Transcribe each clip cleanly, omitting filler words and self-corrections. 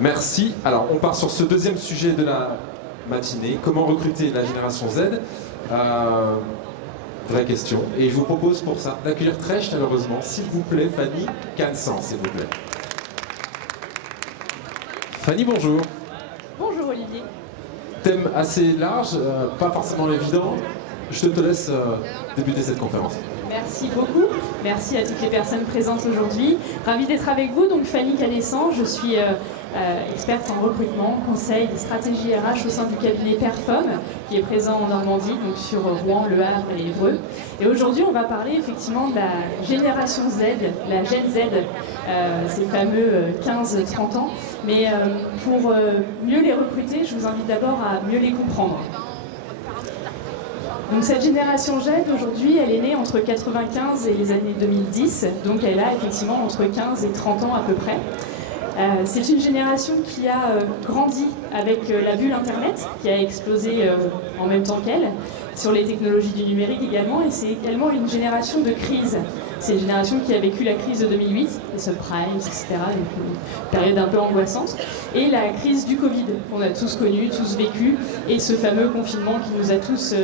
Merci. Alors, on part sur ce deuxième sujet de la matinée. Comment recruter la génération Z? Vraie question. Et je vous propose pour ça d'accueillir très chaleureusement, s'il vous plaît, Fanny Cansan, s'il vous plaît. Fanny, bonjour. Bonjour Olivier. Thème assez large, pas forcément évident. Je te laisse débuter cette conférence. Merci beaucoup. Merci à toutes les personnes présentes aujourd'hui. Ravie d'être avec vous. Donc Fanny Cansan, je suis experte en recrutement, conseil et stratégie RH au sein du cabinet Perfom, qui est présent en Normandie, donc sur Rouen, Le Havre et Évreux. Et aujourd'hui, on va parler effectivement de la génération Z, la Gen Z, ces fameux 15-30 ans. Mais pour mieux les recruter, je vous invite d'abord à mieux les comprendre. Donc cette génération Z, aujourd'hui, elle est née entre 95 et les années 2010, donc elle a effectivement entre 15 et 30 ans à peu près. C'est une génération qui a grandi avec la bulle Internet, qui a explosé en même temps qu'elle, sur les technologies du numérique également, et c'est également une génération de crise. C'est une génération qui a vécu la crise de 2008, les subprimes, etc., une période un peu angoissante, et la crise du Covid, qu'on a tous connu, tous vécu, et ce fameux confinement qui nous a tous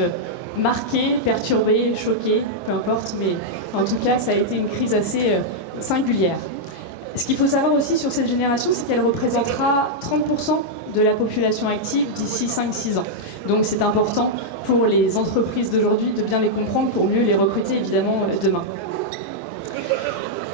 marqués, perturbés, choqués, peu importe, mais en tout cas, ça a été une crise assez singulière. Ce qu'il faut savoir aussi sur cette génération, c'est qu'elle représentera 30% de la population active d'ici 5-6 ans. Donc c'est important pour les entreprises d'aujourd'hui de bien les comprendre pour mieux les recruter évidemment demain.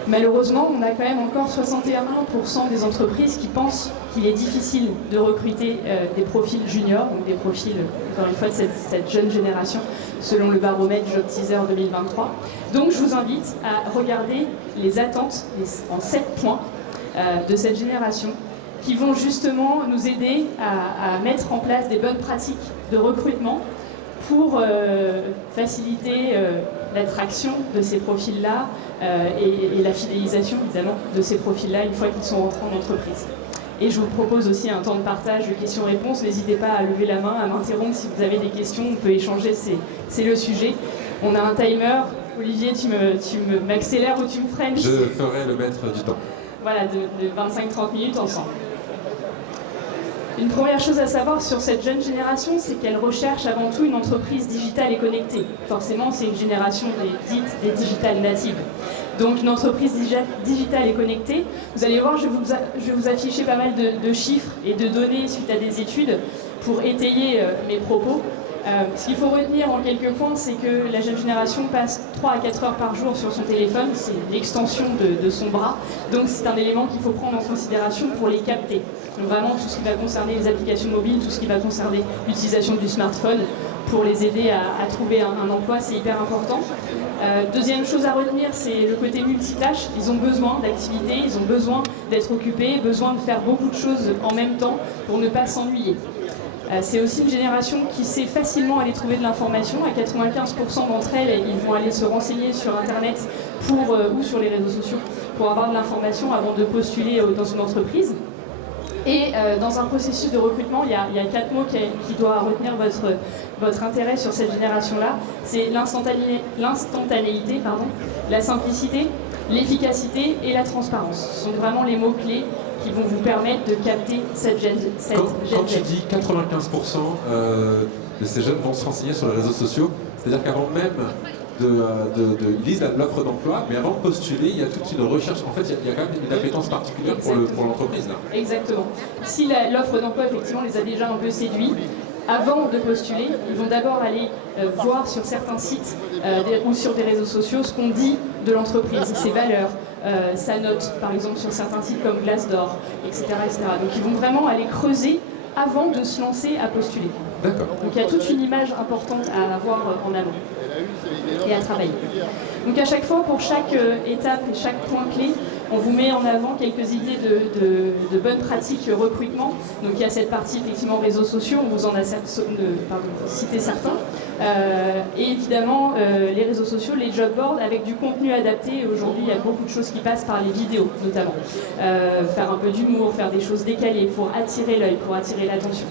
Malheureusement, on a quand même encore 61% des entreprises qui pensent qu'il est difficile de recruter des profils juniors, donc des profils, encore une fois, de cette jeune génération, selon le baromètre Job Teaser 2023. Donc je vous invite à regarder les attentes en 7 points de cette génération qui vont justement nous aider à mettre en place des bonnes pratiques de recrutement pour faciliter l'attraction de ces profils-là et la fidélisation évidemment de ces profils-là une fois qu'ils sont rentrés en entreprise. Et je vous propose aussi un temps de partage de questions-réponses. N'hésitez pas à lever la main, à m'interrompre si vous avez des questions. On peut échanger, c'est le sujet. On a un timer. Olivier, tu m'accélères ou tu me freines? Je ferai le maître du temps. Voilà, de 25-30 minutes ensemble. Une première chose à savoir sur cette jeune génération, c'est qu'elle recherche avant tout une entreprise digitale et connectée. Forcément, c'est une génération des digital natives. Donc une entreprise digitale et connectée. Vous allez voir, je vais vous afficher pas mal de chiffres et de données suite à des études pour étayer mes propos. Ce qu'il faut retenir en quelques points, c'est que la jeune génération passe 3 à 4 heures par jour sur son téléphone, c'est l'extension de son bras, donc c'est un élément qu'il faut prendre en considération pour les capter. Donc vraiment tout ce qui va concerner les applications mobiles, tout ce qui va concerner l'utilisation du smartphone pour les aider à trouver un emploi, c'est hyper important. Deuxième chose à retenir, c'est le côté multitâche. Ils ont besoin d'activité, ils ont besoin d'être occupés, besoin de faire beaucoup de choses en même temps pour ne pas s'ennuyer. C'est aussi une génération qui sait facilement aller trouver de l'information. À 95% d'entre elles, ils vont aller se renseigner sur Internet ou sur les réseaux sociaux pour avoir de l'information avant de postuler dans une entreprise. Et dans un processus de recrutement, il y a 4 mots qui doivent retenir votre intérêt sur cette génération-là. C'est l'instantanéité, la simplicité, l'efficacité et la transparence. Ce sont vraiment les mots-clés qui vont vous permettre de capter cette Gen Z. Quand tu dis 95% de ces jeunes vont se renseigner sur les réseaux sociaux, c'est-à-dire qu'avant même ils lisent l'offre d'emploi, mais avant de postuler, il y a toute une recherche. En fait, il y a quand même une appétence particulière pour l'entreprise. Exactement. Si l'offre d'emploi, effectivement, les a déjà un peu séduits, avant de postuler, ils vont d'abord aller voir sur certains sites ou sur des réseaux sociaux ce qu'on dit de l'entreprise, ses valeurs, sa note, par exemple sur certains sites comme Glassdoor, etc., etc. Donc ils vont vraiment aller creuser avant de se lancer à postuler. D'accord. Donc il y a toute une image importante à avoir en amont et à travailler. Donc à chaque fois, pour chaque étape et chaque point clé, on vous met en avant quelques idées de bonnes pratiques recrutement. Donc il y a cette partie effectivement réseaux sociaux, on vous en a cité certains. Et évidemment les réseaux sociaux, les job boards avec du contenu adapté. Aujourd'hui il y a beaucoup de choses qui passent par les vidéos notamment. Faire un peu d'humour, faire des choses décalées pour attirer l'œil, pour attirer l'attention.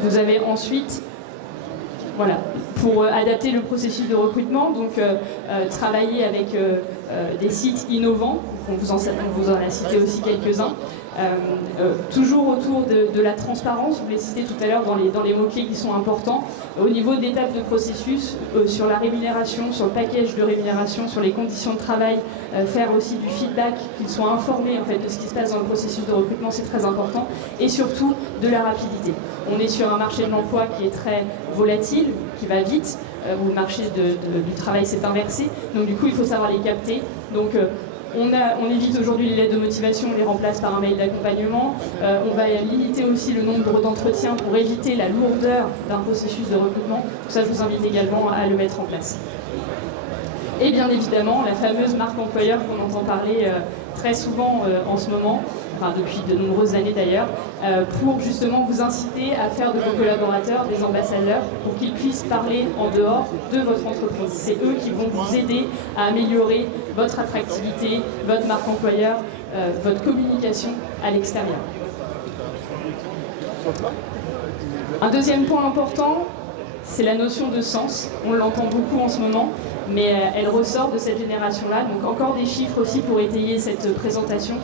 Vous avez ensuite, voilà, pour adapter le processus de recrutement, donc travailler avec des sites innovants, on vous en a cité aussi quelques-uns, Toujours autour de la transparence, vous les citez tout à l'heure dans les mots-clés qui sont importants, au niveau d'étapes de processus, sur la rémunération, sur le package de rémunération, sur les conditions de travail, faire aussi du feedback, qu'ils soient informés en fait, de ce qui se passe dans le processus de recrutement, c'est très important, et surtout de la rapidité. On est sur un marché de l'emploi qui est très volatile, qui va vite, où le marché du travail s'est inversé, donc du coup il faut savoir les capter. Donc, on évite aujourd'hui les lettres de motivation, on les remplace par un mail d'accompagnement. On va limiter aussi le nombre d'entretiens pour éviter la lourdeur d'un processus de recrutement. Tout ça, je vous invite également à le mettre en place. Et bien évidemment, la fameuse marque employeur qu'on entend parler très souvent en ce moment, enfin depuis de nombreuses années d'ailleurs, pour justement vous inciter à faire de vos collaborateurs des ambassadeurs pour qu'ils puissent parler en dehors de votre entreprise. C'est eux qui vont vous aider à améliorer votre attractivité, votre marque employeur, votre communication à l'extérieur. Un deuxième point important, c'est la notion de sens. On l'entend beaucoup en ce moment, mais elle ressort de cette génération-là. Donc encore des chiffres aussi pour étayer cette présentation.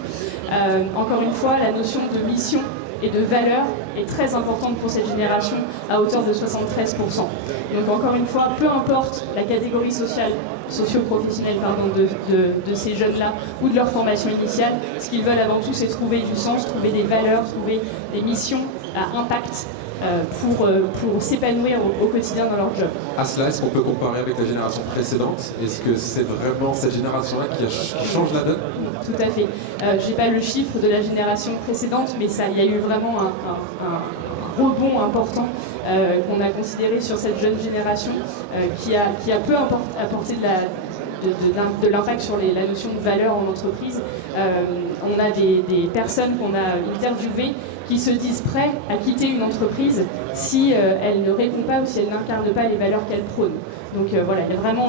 Encore une fois, la notion de mission et de valeur est très importante pour cette génération, à hauteur de 73%. Donc encore une fois, peu importe la catégorie sociale, socio-professionnelle de ces jeunes-là ou de leur formation initiale, ce qu'ils veulent avant tout, c'est trouver du sens, trouver des valeurs, trouver des missions à impact pour s'épanouir au quotidien dans leur job. À cela, est-ce qu'on peut comparer avec la génération précédente? Est-ce que c'est vraiment cette génération-là qui change la donne? Tout à fait. Je n'ai pas le chiffre de la génération précédente, mais il y a eu vraiment un rebond important qu'on a considéré sur cette jeune génération qui a peu apporté de l'impact sur la notion de valeur en entreprise. On a des personnes qu'on a interviewées qui se disent prêts à quitter une entreprise si elle ne répond pas ou si elle n'incarne pas les valeurs qu'elle prône. Donc voilà, il y a vraiment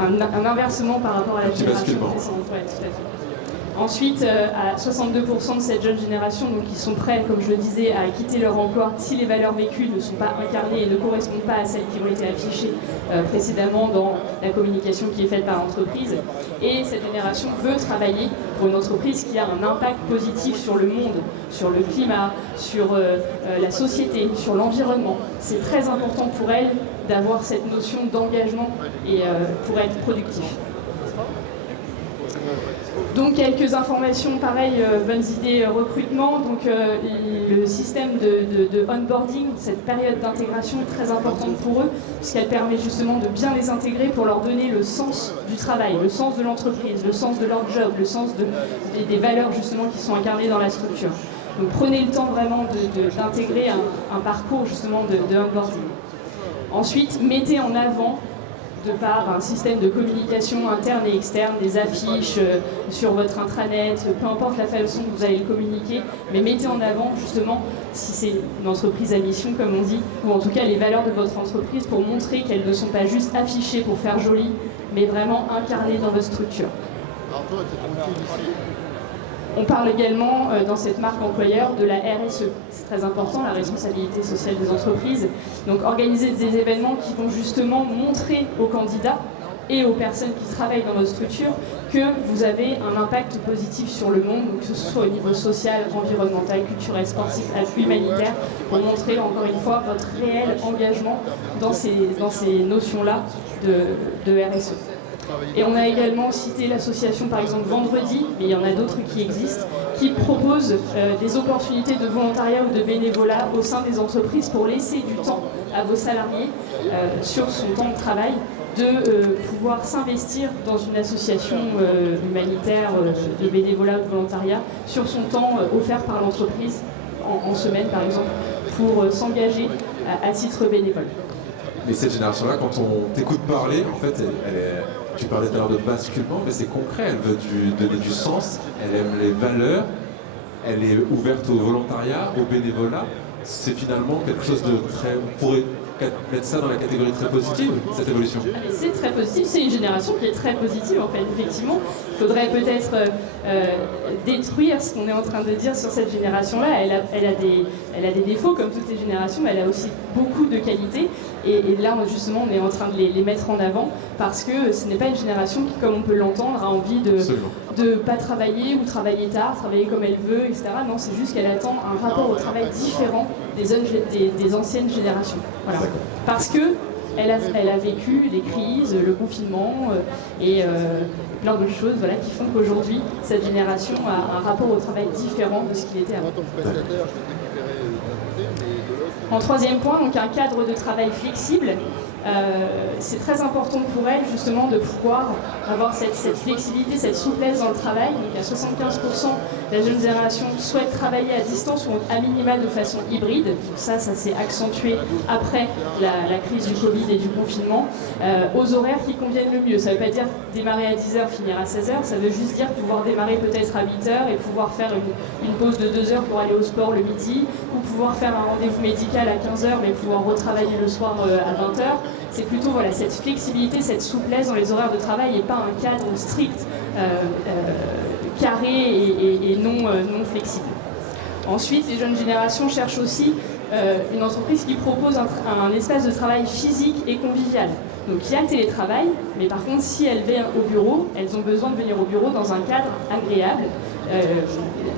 un inversement par rapport à la génération précédente. Ouais, tout à fait. Ensuite, à 62% de cette jeune génération, donc ils sont prêts, comme je le disais, à quitter leur emploi si les valeurs vécues ne sont pas incarnées et ne correspondent pas à celles qui ont été affichées précédemment dans la communication qui est faite par l'entreprise. Et cette génération veut travailler pour une entreprise qui a un impact positif sur le monde, sur le climat, sur la société, sur l'environnement. C'est très important pour elle d'avoir cette notion d'engagement et pour être productif. Donc quelques informations, pareil, bonnes idées recrutement. Donc le système de onboarding, cette période d'intégration est très importante pour eux, puisqu'elle permet justement de bien les intégrer pour leur donner le sens du travail, le sens de l'entreprise, le sens de leur job, le sens des valeurs justement qui sont incarnées dans la structure. Donc prenez le temps vraiment d'intégrer un parcours justement de onboarding. Ensuite, mettez en avant, de par un système de communication interne et externe, des affiches sur votre intranet, peu importe la façon dont vous allez le communiquer, mais mettez en avant justement, si c'est une entreprise à mission comme on dit, ou en tout cas les valeurs de votre entreprise pour montrer qu'elles ne sont pas juste affichées pour faire joli, mais vraiment incarnées dans votre structure. On parle également dans cette marque employeur de la RSE. C'est très important, la responsabilité sociale des entreprises. Donc organiser des événements qui vont justement montrer aux candidats et aux personnes qui travaillent dans votre structure que vous avez un impact positif sur le monde, donc que ce soit au niveau social, environnemental, culturel, sportif, humanitaire, pour montrer encore une fois votre réel engagement dans ces notions-là de RSE. Et on a également cité l'association par exemple Vendredi, mais il y en a d'autres qui existent, qui proposent des opportunités de volontariat ou de bénévolat au sein des entreprises pour laisser du temps à vos salariés sur son temps de travail de pouvoir s'investir dans une association humanitaire de bénévolat ou de volontariat sur son temps offert par l'entreprise en semaine par exemple pour s'engager à titre bénévole. Mais cette génération-là, quand on t'écoute parler, en fait, tu parlais tout à l'heure de basculement, mais c'est concret, elle veut donner du sens, elle aime les valeurs, elle est ouverte au volontariat, au bénévolat. C'est finalement quelque chose de très... On pourrait mettre ça dans la catégorie très positive, cette évolution? C'est très positif, c'est une génération qui est très positive en fait, effectivement. Il faudrait peut-être détruire ce qu'on est en train de dire sur cette génération-là. Elle a des défauts comme toutes les générations, mais elle a aussi beaucoup de qualités. Et là, justement, on est en train de les mettre en avant parce que ce n'est pas une génération qui, comme on peut l'entendre, a envie de ne pas travailler ou travailler tard, travailler comme elle veut, etc. Non, c'est juste qu'elle attend un rapport au travail différent des anciennes générations. Voilà. Parce que elle a vécu les crises, le confinement et plein d'autres choses voilà, qui font qu'aujourd'hui, cette génération a un rapport au travail différent de ce qu'il était avant. En troisième point, donc un cadre de travail flexible. C'est très important pour elle justement de pouvoir avoir cette flexibilité, cette souplesse dans le travail. Donc à 75% de la jeune génération souhaite travailler à distance ou à minima de façon hybride. Donc ça s'est accentué après la crise du Covid et du confinement, aux horaires qui conviennent le mieux. Ça ne veut pas dire démarrer à 10h, finir à 16h, ça veut juste dire pouvoir démarrer peut-être à 8h et pouvoir faire une pause de 2 heures pour aller au sport le midi, ou pouvoir faire un rendez-vous médical à 15h mais pouvoir retravailler le soir à 20h. C'est plutôt voilà, cette flexibilité, cette souplesse dans les horaires de travail et pas un cadre strict, carré et non flexible. Ensuite, les jeunes générations cherchent aussi une entreprise qui propose un espace de travail physique et convivial. Donc il y a le télétravail, mais par contre, si elles viennent au bureau, elles ont besoin de venir au bureau dans un cadre agréable,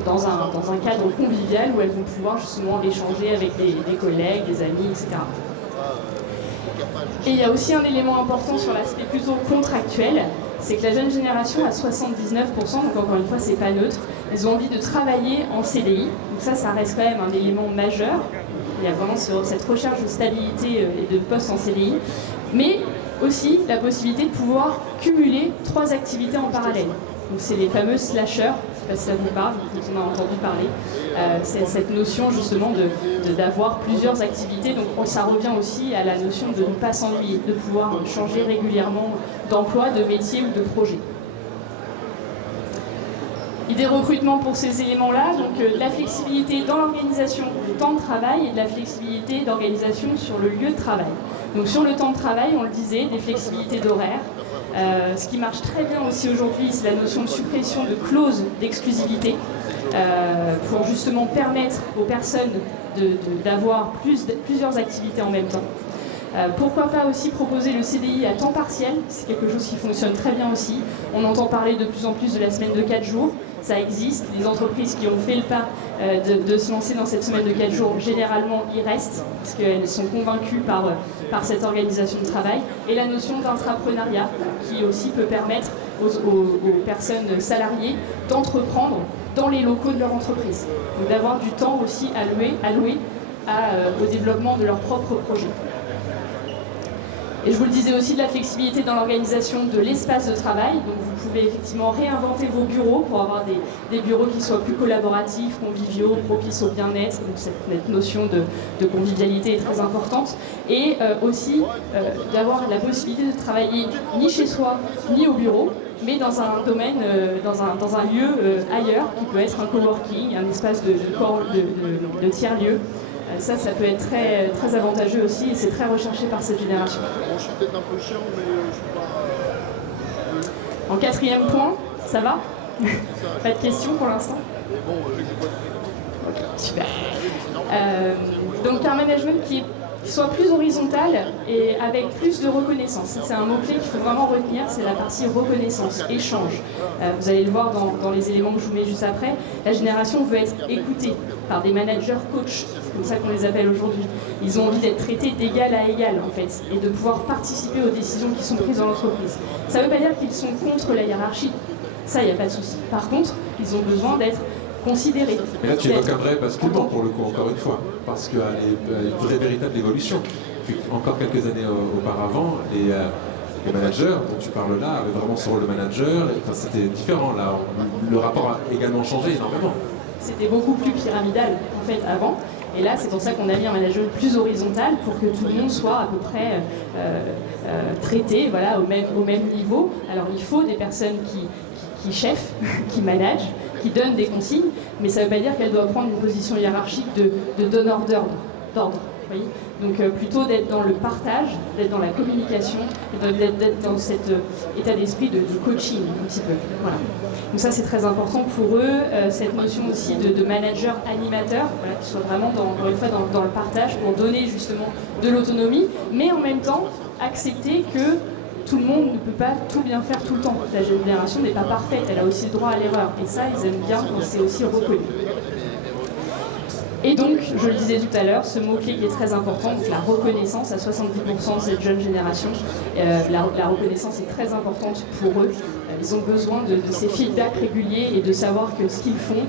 dans un cadre convivial où elles vont pouvoir justement échanger avec des collègues, des amis, etc. Et il y a aussi un élément important sur l'aspect plutôt contractuel, c'est que la jeune génération, à 79%, donc encore une fois, c'est pas neutre, elles ont envie de travailler en CDI. Donc ça reste quand même un élément majeur. Il y a vraiment cette recherche de stabilité et de poste en CDI, mais aussi la possibilité de pouvoir cumuler 3 activités en parallèle. Donc c'est les fameux slashers, je ne sais pas si ça vous parle, dont on a entendu parler. C'est cette notion justement d'avoir plusieurs activités. Donc ça revient aussi à la notion de ne pas s'ennuyer, de pouvoir changer régulièrement d'emploi, de métier ou de projet. Idée recrutement pour ces éléments-là, donc de la flexibilité dans l'organisation du temps de travail et de la flexibilité d'organisation sur le lieu de travail. Donc sur le temps de travail, on le disait, des flexibilités d'horaire. Ce qui marche très bien aussi aujourd'hui, c'est la notion de suppression de clauses d'exclusivité pour justement permettre aux personnes d'avoir plusieurs activités en même temps. Pourquoi pas aussi proposer le CDI à temps partiel, c'est quelque chose qui fonctionne très bien aussi. On entend parler de plus en plus de la semaine de 4 jours, ça existe. Les entreprises qui ont fait le pas de se lancer dans cette semaine de 4 jours, généralement y restent, parce qu'elles sont convaincues par cette organisation de travail. Et la notion d'intrapreneuriat, qui aussi peut permettre aux personnes salariées d'entreprendre dans les locaux de leur entreprise. Donc d'avoir du temps aussi alloué au développement de leur propre projet. Et je vous le disais aussi, de la flexibilité dans l'organisation de l'espace de travail. Donc vous pouvez effectivement réinventer vos bureaux pour avoir des bureaux qui soient plus collaboratifs, conviviaux, propices au bien-être. Donc cette notion de convivialité est très importante. Et aussi d'avoir la possibilité de travailler ni chez soi, ni au bureau, mais dans un domaine, dans un lieu ailleurs, qui peut être un coworking, un espace de tiers-lieu. Ça peut être très, très avantageux aussi et c'est très recherché par cette génération. Bon, je suis peut-être un peu chiant, mais je suis pas... En quatrième point, ça va? Pas de questions pour l'instant? Bon, j'ai pas de... Ok, super. Donc un management qui soit plus horizontal et avec plus de reconnaissance. C'est un mot-clé qu'il faut vraiment retenir, c'est la partie reconnaissance, échange. Vous allez le voir dans les éléments que je vous mets juste après. La génération veut être écoutée par des managers coachs, c'est comme ça qu'on les appelle aujourd'hui. Ils ont envie d'être traités d'égal à égal en fait, et de pouvoir participer aux décisions qui sont prises dans l'entreprise. Ça ne veut pas dire qu'ils sont contre la hiérarchie, ça il n'y a pas de souci. Par contre, ils ont besoin d'être considérés. Mais là, tu évoques un vrai basculement pour le coup, encore une fois, parce qu'il y a une vraie véritable évolution. Puis, encore quelques années auparavant, les managers dont tu parles là avaient vraiment ce rôle de manager, enfin, c'était différent là. Le rapport a également changé énormément. C'était beaucoup plus pyramidal en fait avant. Et là, c'est pour ça qu'on a mis un management plus horizontal pour que tout le monde soit à peu près traité voilà, au même niveau. Alors il faut des personnes qui cheffent, qui managent, qui donnent des consignes, mais ça ne veut pas dire qu'elle doit prendre une position hiérarchique de donneur d'ordre. voyez. Donc plutôt d'être dans le partage, d'être dans la communication, et d'être dans cet état d'esprit de coaching un petit peu. Voilà. Donc ça c'est très important pour eux, cette notion aussi de manager animateur, voilà, qui soit vraiment encore une fois dans le partage pour donner justement de l'autonomie, mais en même temps accepter que tout le monde ne peut pas tout bien faire tout le temps. La génération n'est pas parfaite, elle a aussi le droit à l'erreur. Et ça, ils aiment bien quand c'est aussi reconnu. Et donc, je le disais tout à l'heure, ce mot-clé qui est très important, donc la reconnaissance à 70% de cette jeune génération. La reconnaissance est très importante pour eux. Ils ont besoin de ces feedbacks réguliers et de savoir que ce qu'ils font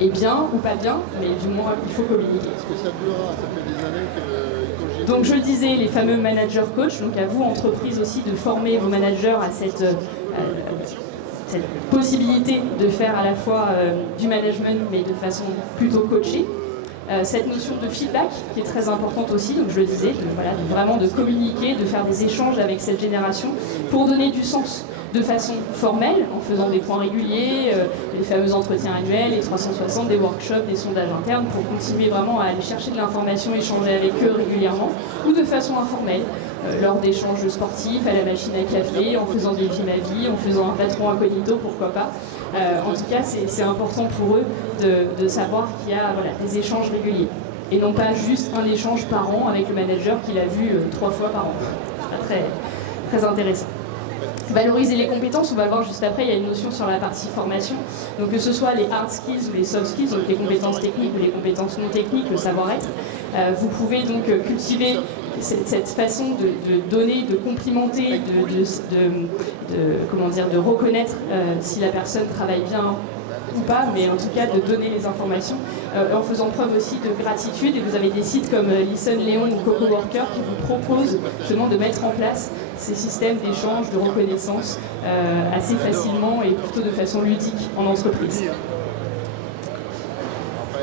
est bien ou pas bien, mais du moins, il faut communiquer. Est-ce que ça durera? Ça fait des années que Donc je le disais, les fameux managers coach, donc à vous, entreprise aussi, de former vos managers à cette possibilité de faire à la fois du management, mais de façon plutôt coachée. Cette notion de feedback qui est très importante aussi, donc je le disais, vraiment de communiquer, de faire des échanges avec cette génération pour donner du sens de façon formelle, en faisant des points réguliers, les fameux entretiens annuels, les 360, des workshops, des sondages internes, pour continuer vraiment à aller chercher de l'information, échanger avec eux régulièrement, ou de façon informelle, lors d'échanges sportifs, à la machine à café, en faisant des films à vie, en faisant un patron incognito, pourquoi pas. En tout cas, c'est important pour eux de savoir qu'il y a des échanges réguliers. Et non pas juste un échange par an avec le manager qu'il a vu 3 fois par an. C'est très, très intéressant. Valoriser les compétences, on va le voir juste après, il y a une notion sur la partie formation. Donc que ce soit les hard skills ou les soft skills, donc les compétences techniques ou les compétences non techniques, le savoir-être, vous pouvez donc cultiver cette façon de donner, de complimenter, de reconnaître si la personne travaille bien ou pas, mais en tout cas de donner les informations en faisant preuve aussi de gratitude. Et vous avez des sites comme Listen Léon ou Coco Worker qui vous proposent justement de mettre en place ces systèmes d'échange, de reconnaissance assez facilement et plutôt de façon ludique en entreprise.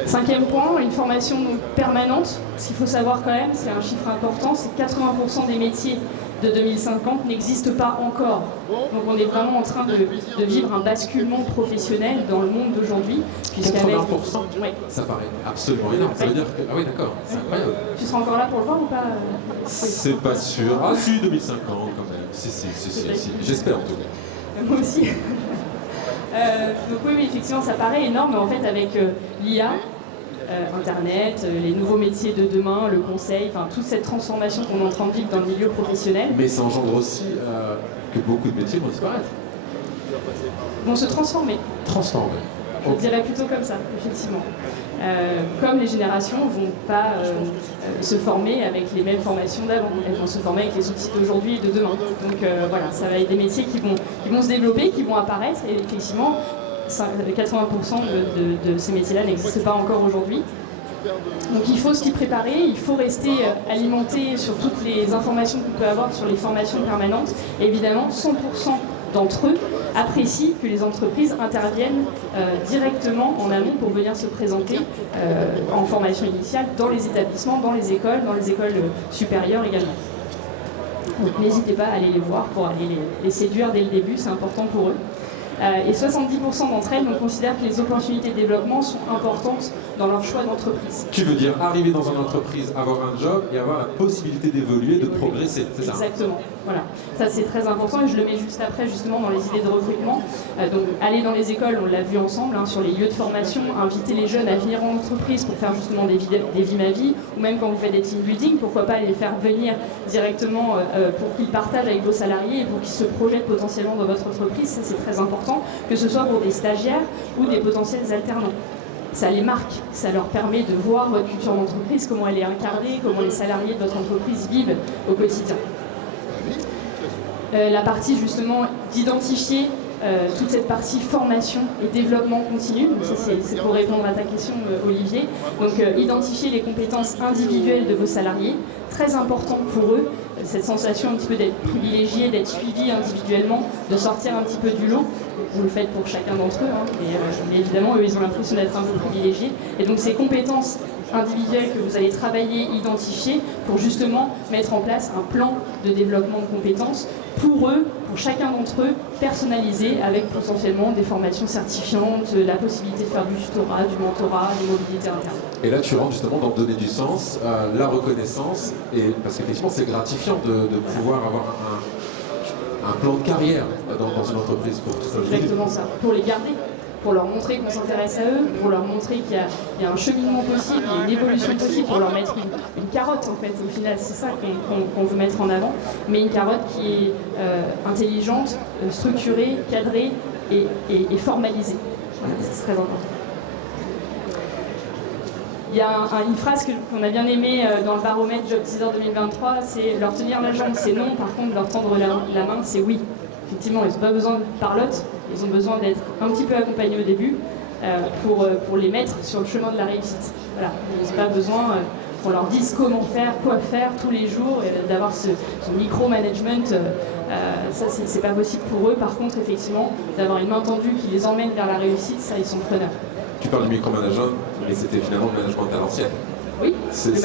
5e point, une formation donc permanente. Ce qu'il faut savoir quand même, c'est un chiffre important, c'est que 80% des métiers de 2050 n'existent pas encore. Donc on est vraiment en train de vivre un basculement professionnel dans le monde d'aujourd'hui. 80%, ouais. Ça paraît absolument énorme. Ça veut dire que... Ah oui, d'accord, c'est incroyable. Tu seras encore là pour le voir ou pas? C'est pas sûr. Ah si, 2050 quand même. Si. J'espère en tout cas. Moi aussi. Donc oui, effectivement, ça paraît énorme, mais en fait, avec l'IA, Internet, les nouveaux métiers de demain, le conseil, enfin toute cette transformation qu'on est en train de vivre dans le milieu professionnel. Mais ça engendre aussi que beaucoup de métiers vont disparaître. Vont se transformer. Transformer. Je dirais plutôt comme ça, effectivement. Comme les générations ne vont pas se former avec les mêmes formations d'avant, elles vont se former avec les outils d'aujourd'hui et de demain. Donc voilà, ça va être des métiers qui vont se développer, qui vont apparaître, et effectivement, 80% de ces métiers-là n'existent pas encore aujourd'hui. Donc il faut s'y préparer, il faut rester alimenté sur toutes les informations qu'on peut avoir sur les formations permanentes. Et évidemment, 100% d'entre eux apprécient que les entreprises interviennent directement en amont pour venir se présenter en formation initiale dans les établissements, dans les écoles supérieures également. Donc n'hésitez pas à aller les voir pour aller les séduire dès le début, c'est important pour eux. Et 70% d'entre elles considèrent que les opportunités de développement sont importantes dans leur choix d'entreprise. Tu veux dire arriver dans une entreprise, avoir un job et avoir la possibilité d'évoluer, de progresser, c'est ça? Exactement, voilà. Ça c'est très important et je le mets juste après justement dans les idées de recrutement. Donc aller dans les écoles, on l'a vu ensemble, sur les lieux de formation, inviter les jeunes à venir en entreprise pour faire justement des vies ma vie, ou même quand vous faites des team building, pourquoi pas les faire venir directement pour qu'ils partagent avec vos salariés et pour qu'ils se projettent potentiellement dans votre entreprise, ça c'est très important. Que ce soit pour des stagiaires ou des potentiels alternants. Ça les marque, ça leur permet de voir votre culture d'entreprise, comment elle est incarnée, comment les salariés de votre entreprise vivent au quotidien. La partie justement d'identifier toute cette partie formation et développement continu, donc ça c'est pour répondre à ta question Olivier, donc identifier les compétences individuelles de vos salariés, très important pour eux, cette sensation un petit peu d'être privilégié, d'être suivi individuellement, de sortir un petit peu du lot. Vous le faites pour chacun d'entre eux, mais évidemment eux ils ont l'impression d'être un peu privilégiés. Et donc ces compétences individuels que vous allez travailler, identifier, pour justement mettre en place un plan de développement de compétences pour eux, pour chacun d'entre eux, personnalisé avec potentiellement des formations certifiantes, la possibilité de faire du tutorat, du mentorat, des mobilités internes. Et là, tu rentres justement dans donner du sens, la reconnaissance, et parce qu'effectivement, c'est gratifiant de pouvoir avoir un plan de carrière dans une entreprise pour tout ça. Exactement ça, pour les garder, pour leur montrer qu'on s'intéresse à eux, pour leur montrer qu'il y a un cheminement possible, il y a une évolution possible, pour leur mettre une carotte en fait. Au final, c'est ça qu'on veut mettre en avant, mais une carotte qui est intelligente, structurée, cadrée et formalisée. Voilà, c'est très important. Il y a une phrase qu'on a bien aimée dans le baromètre Job Teaser 2023, c'est leur tenir la jambe, c'est non, par contre leur tendre la main, c'est oui. Effectivement, ils n'ont pas besoin de parlotte, ils ont besoin d'être un petit peu accompagnés au début pour les mettre sur le chemin de la réussite. Voilà. Ils n'ont pas besoin qu'on leur dise comment faire, quoi faire tous les jours, et d'avoir ce micro-management, ça c'est pas possible pour eux. Par contre, effectivement, d'avoir une main tendue qui les emmène vers la réussite, ça ils sont preneurs. Tu parles de micromanagement, mais c'était finalement le management à l'ancienne. Oui, le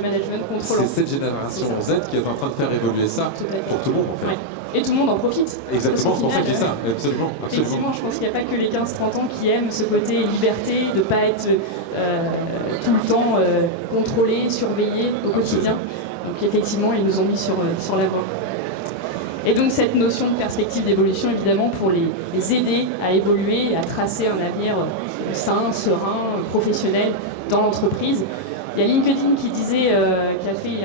management contrôlant. C'est cette génération Z qui est en train de faire évoluer ça pour tout le monde en fait. Ouais. Et tout le monde en profite. Exactement, c'est pour ça que je dis ça, absolument. Effectivement, je pense qu'il n'y a pas que les 15-30 ans qui aiment ce côté liberté, de ne pas être tout le temps contrôlé, surveillé au quotidien. Donc effectivement, ils nous ont mis sur la voie. Et donc cette notion de perspective d'évolution, évidemment, pour les aider à évoluer et à tracer un avenir sain, serein, professionnel dans l'entreprise. Il y a LinkedIn qui disait, qui a fait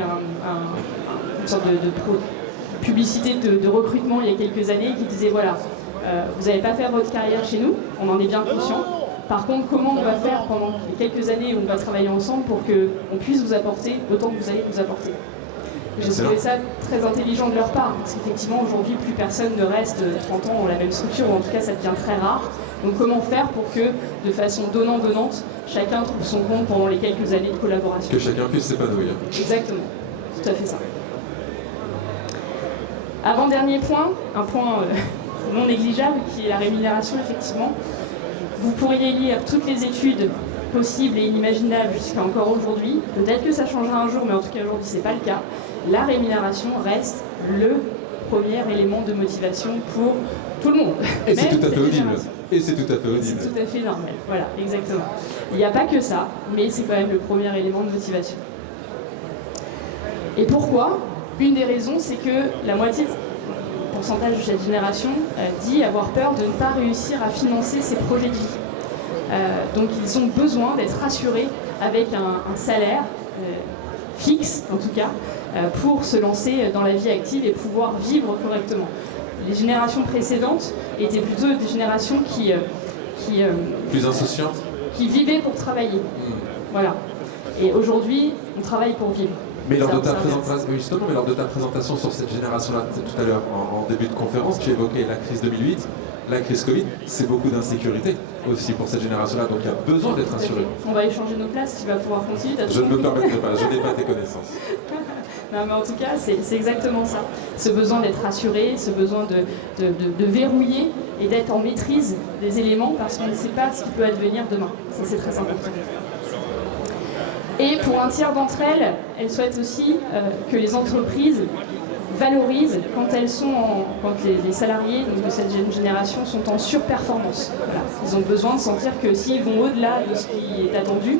une sorte de publicité de recrutement il y a quelques années, qui disait voilà, vous n'allez pas faire votre carrière chez nous, on en est bien conscient. Par contre, comment on va faire pendant les quelques années où on va travailler ensemble pour qu'on puisse vous apporter autant que vous allez nous apporter. J'ai trouvé ça très intelligent de leur part, parce qu'effectivement aujourd'hui plus personne ne reste 30 ans dans la même structure, ou en tout cas ça devient très rare. Donc comment faire pour que, de façon donnant-donnante, chacun trouve son compte pendant les quelques années de collaboration. Que chacun puisse s'épanouir. Exactement, tout à fait ça. Avant-dernier point, un point non négligeable, qui est la rémunération, effectivement. Vous pourriez lire toutes les études possibles et inimaginables jusqu'à encore aujourd'hui. Peut-être que ça changera un jour, mais en tout cas aujourd'hui, ce n'est pas le cas. La rémunération reste le premier élément de motivation pour tout le monde. Et c'est tout à fait audible. Et c'est tout à fait audible. C'est tout à fait normal. Voilà, exactement. Il n'y a pas que ça, mais c'est quand même le premier élément de motivation. Et pourquoi ? Une des raisons, c'est que la moitié, pourcentage de cette génération, dit avoir peur de ne pas réussir à financer ses projets de vie. Donc ils ont besoin d'être rassurés avec un salaire fixe, en tout cas, pour se lancer dans la vie active et pouvoir vivre correctement. Les générations précédentes étaient plutôt des générations qui plus insouciantes, qui vivaient pour travailler. Voilà. Et aujourd'hui, on travaille pour vivre. Mais lors de ta présentation, justement, mais lors de ta présentation sur cette génération-là, tout à l'heure, en début de conférence, tu évoquais la crise 2008, la crise Covid, c'est beaucoup d'insécurité aussi pour cette génération-là, donc il y a besoin d'être assuré. On va échanger nos places, tu vas pouvoir continuer. Je ne me permettrai pas, je n'ai pas tes connaissances. Non, mais en tout cas, c'est exactement ça. Ce besoin d'être rassuré, ce besoin de verrouiller et d'être en maîtrise des éléments parce qu'on ne sait pas ce qui peut advenir demain. Ça, c'est très important. Et pour un tiers d'entre elles, elles souhaitent aussi que les entreprises valorisent quand les salariés donc de cette jeune génération sont en surperformance. Voilà. Ils ont besoin de sentir que s'ils vont au-delà de ce qui est attendu,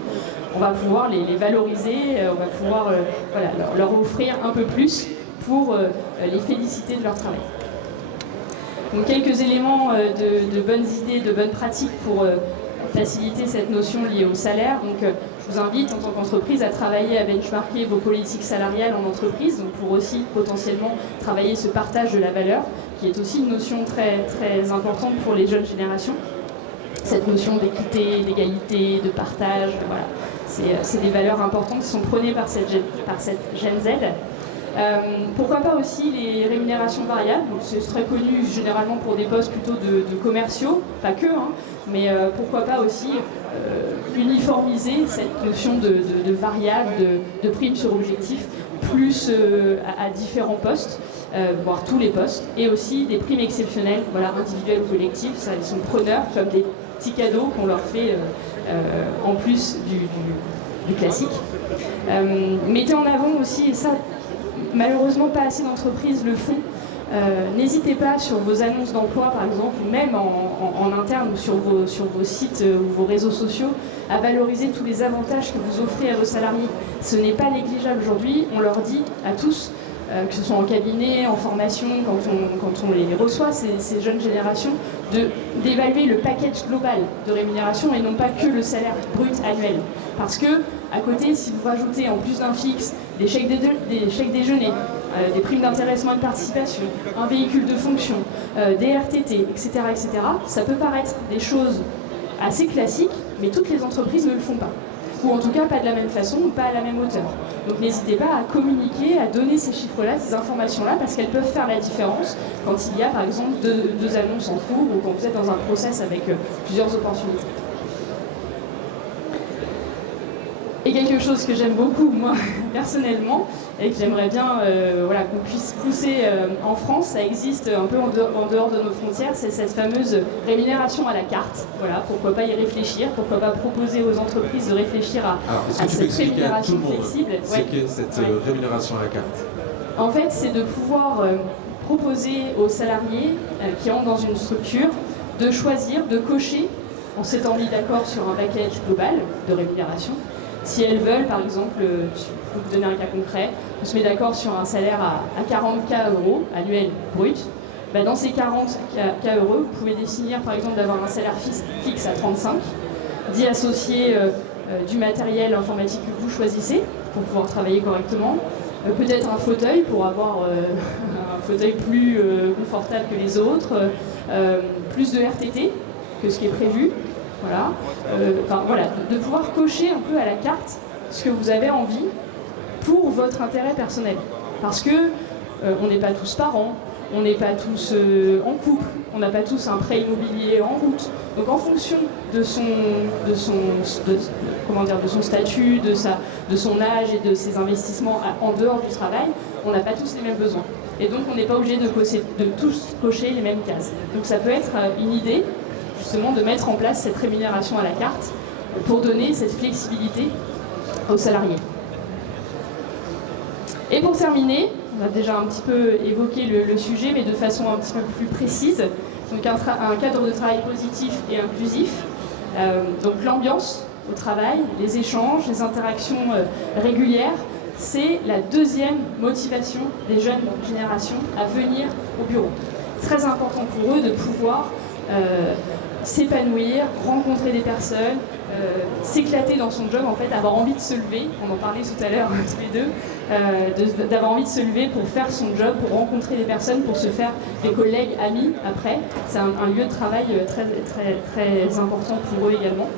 on va pouvoir les valoriser, on va pouvoir leur offrir un peu plus pour les féliciter de leur travail. Donc quelques éléments de bonnes idées, de bonnes pratiques pour faciliter cette notion liée au salaire. Donc, je vous invite en tant qu'entreprise à travailler à benchmarker vos politiques salariales en entreprise, donc pour aussi potentiellement travailler ce partage de la valeur, qui est aussi une notion très, très importante pour les jeunes générations. Cette notion d'équité, d'égalité, de partage, voilà. C'est des valeurs importantes qui sont prônées par cette Gen Z. Pourquoi pas aussi les rémunérations variables, c'est très connu généralement pour des postes plutôt de commerciaux, pas que, hein, mais pourquoi pas aussi uniformiser cette notion de variable, de prime sur objectif, plus à différents postes, voire tous les postes, et aussi des primes exceptionnelles, voilà, individuelles ou collectives, ça, ils sont preneurs comme des petits cadeaux qu'on leur fait en plus du classique. Mettez en avant aussi, et ça, malheureusement, pas assez d'entreprises le font. N'hésitez pas sur vos annonces d'emploi, par exemple, ou même en interne ou sur vos sites ou vos réseaux sociaux, à valoriser tous les avantages que vous offrez à vos salariés. Ce n'est pas négligeable aujourd'hui, on leur dit à tous, que ce soit en cabinet, en formation, quand on les reçoit, ces jeunes générations, d'évaluer le package global de rémunération et non pas que le salaire brut annuel. Parce que, à côté, si vous rajoutez en plus d'un fixe des chèques déjeuner, des primes d'intéressement et de participation, un véhicule de fonction, des RTT, etc., ça peut paraître des choses assez classiques, mais toutes les entreprises ne le font pas. Ou en tout cas pas de la même façon ou pas à la même hauteur. Donc n'hésitez pas à communiquer, à donner ces chiffres-là, ces informations-là, parce qu'elles peuvent faire la différence quand il y a par exemple deux annonces en cours ou quand vous êtes dans un process avec plusieurs opportunités. Et quelque chose que j'aime beaucoup, moi, personnellement, et que j'aimerais bien qu'on puisse pousser en France, ça existe un peu en dehors de nos frontières, c'est cette fameuse rémunération à la carte. Voilà, pourquoi pas y réfléchir, pourquoi pas proposer aux entreprises de réfléchir à cette rémunération flexible. C'est que cette rémunération à la carte. En fait, c'est de pouvoir proposer aux salariés qui entrent dans une structure de choisir, de cocher, en s'étant mis d'accord sur un package global de rémunération. Si elles veulent, par exemple, pour vous donner un cas concret, on se met d'accord sur un salaire à 40 000 € annuel brut. Ben dans ces 40 000 €, vous pouvez définir, par exemple, d'avoir un salaire fixe à 35, d'y associer du matériel informatique que vous choisissez pour pouvoir travailler correctement, peut-être un fauteuil pour avoir un fauteuil plus confortable que les autres, plus de RTT que ce qui est prévu. Voilà, de pouvoir cocher un peu à la carte ce que vous avez envie pour votre intérêt personnel. Parce que on n'est pas tous parents, on n'est pas tous en couple, on n'a pas tous un prêt immobilier en route. Donc en fonction de son statut, de son âge et de ses investissements en dehors du travail, on n'a pas tous les mêmes besoins. Et donc on n'est pas obligé de tous cocher les mêmes cases. Donc ça peut être une idée, justement, de mettre en place cette rémunération à la carte pour donner cette flexibilité aux salariés. Et pour terminer, on a déjà un petit peu évoqué le sujet, mais de façon un petit peu plus précise. Donc un cadre de travail positif et inclusif. Donc l'ambiance au travail, les échanges, les interactions régulières, c'est la deuxième motivation des jeunes générations à venir au bureau. Très important pour eux de pouvoir s'épanouir, rencontrer des personnes, s'éclater dans son job, en fait, avoir envie de se lever, on en parlait tout à l'heure tous les deux, d'avoir envie de se lever pour faire son job, pour rencontrer des personnes, pour se faire des collègues, amis après. C'est un lieu de travail très, très, très important pour eux également.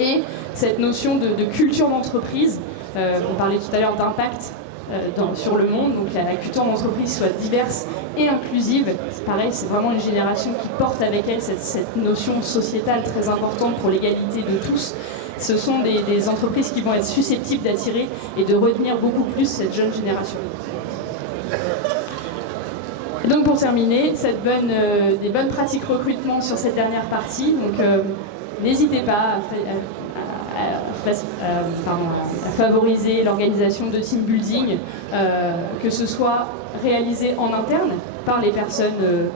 Et cette notion de culture d'entreprise, on parlait tout à l'heure d'impact sur le monde, donc la culture d'entreprise soit diverse et inclusive. C'est pareil, c'est vraiment une génération qui porte avec elle cette notion sociétale très importante pour l'égalité de tous. Ce sont des entreprises qui vont être susceptibles d'attirer et de retenir beaucoup plus cette jeune génération. Et donc pour terminer, des bonnes pratiques recrutement sur cette dernière partie. Donc n'hésitez pas à favoriser l'organisation de team building, que ce soit réalisé en interne par les personnes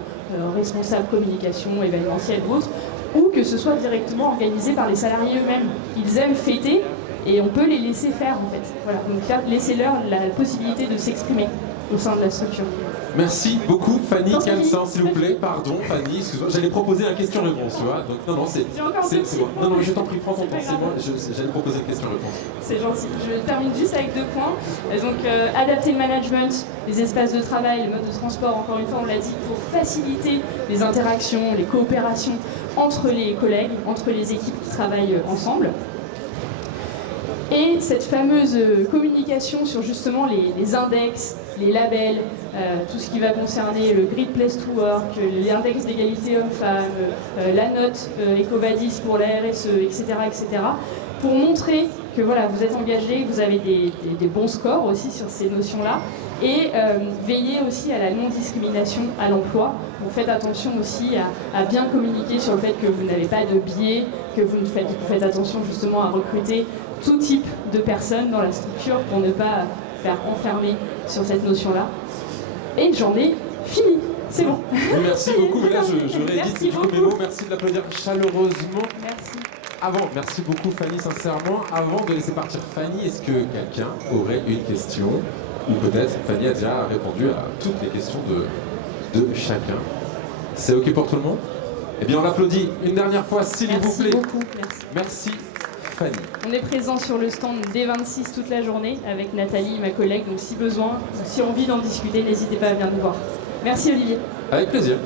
responsables communication, événementielle ou autres, ou que ce soit directement organisé par les salariés eux-mêmes. Ils aiment fêter et on peut les laisser faire en fait. Voilà. Donc laissez-leur la possibilité de s'exprimer au sein de la structure. Merci beaucoup Fanny Cansan, s'il vous plaît. Pardon Fanny, excuse-moi, j'allais proposer un question-réponse, tu vois. Donc non, c'est bon. Non, je t'en prie, prends ton temps, c'est moi, j'allais proposer une question-réponse. C'est gentil. Je termine juste avec 2 points. Donc adapter le management, les espaces de travail, le mode de transport, encore une fois on l'a dit, pour faciliter les interactions, les coopérations entre les collègues, entre les équipes qui travaillent ensemble. Et cette fameuse communication sur justement les index, les labels, tout ce qui va concerner le Great Place to Work, l'index d'égalité hommes-femmes, la note EcoVadis pour la RSE, etc., pour montrer que voilà, vous êtes engagés, vous avez des bons scores aussi sur ces notions-là, et veillez aussi à la non-discrimination à l'emploi. Donc faites attention aussi à bien communiquer sur le fait que vous n'avez pas de biais, que vous faites attention justement à recruter tout type de personnes dans la structure pour ne pas faire enfermer sur cette notion-là. Et j'en ai fini. C'est bon. Merci beaucoup. Mais là, je réédite Merci du coup mes beaucoup. mots. Merci de l'applaudir chaleureusement. Merci. Merci beaucoup Fanny, sincèrement. Avant de laisser partir Fanny, est-ce que quelqu'un aurait une question? Ou peut-être Fanny a déjà répondu à toutes les questions de chacun. C'est OK pour tout le monde? Eh bien, on l'applaudit une dernière fois, s'il vous plaît. Merci beaucoup. Merci. Merci Fanny. On est présent sur le stand D26 toute la journée avec Nathalie, ma collègue. Donc si besoin, si envie d'en discuter, n'hésitez pas à venir nous voir. Merci Olivier. Avec plaisir.